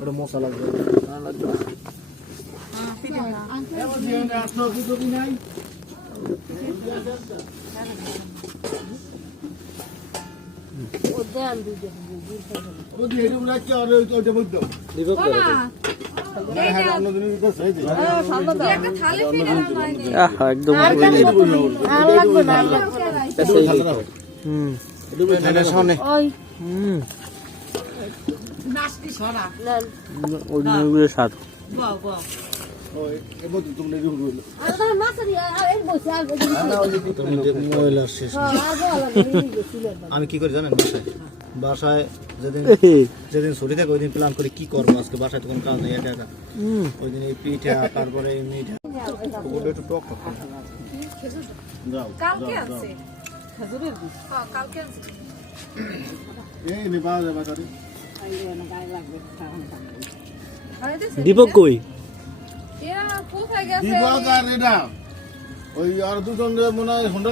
ওটা মশা লাগবে আমি কি করি জানেন বাসায় যেদিন যেদিন ছুটি থাকে ওই দিন প্ল্যান করি কি করবো আজকে বাসায় তো কোনো কাজ নেই একা একা ওই দিন এই পিঠা তারপরে এই মিঠা একটু টক কালকে আছে খেজুরের বীজ হ্যাঁ কালকে আছে এই নে বাজে বাজারে দীপক কই এরা কোথায় গেছে দীপক আর এটা ওই আর দুজন মনে হয় হোন্ডা